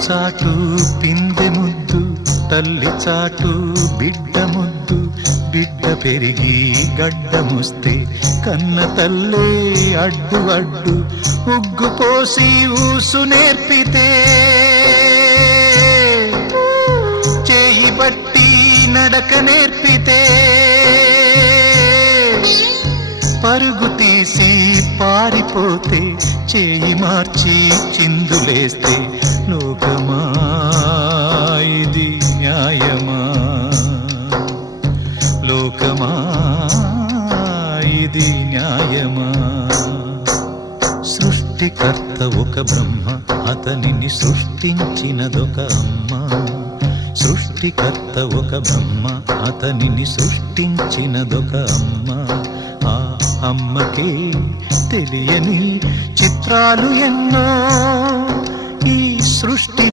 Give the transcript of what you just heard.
చాటు పిందె ముద్దు, తల్లి చాటు బిడ్డ ముద్దు. బిడ్డ పెరిగి గడ్డముస్తే కన్న తల్లే అడ్డు అడ్డు. ఉగ్గు పోసి ఊసు నేర్పితే, చేయి బట్టి నడక నేర్పితే, పరుగు తీసి పారిపోతే, చేయి మార్చి చిందులేస్తే, లోకమా ఇది న్యాయమా? లోకమా ఇది న్యాయమా? సృష్టికర్త ఒక బ్రహ్మ, అతనిని సృష్టించినదొక అమ్మ. సృష్టికర్త ఒక బ్రహ్మ, అతనిని సృష్టించినదొక అమ్మ. ఆ అమ్మకే తెలియని చిత్రాలు ఎన్నో ఈ సృష్టి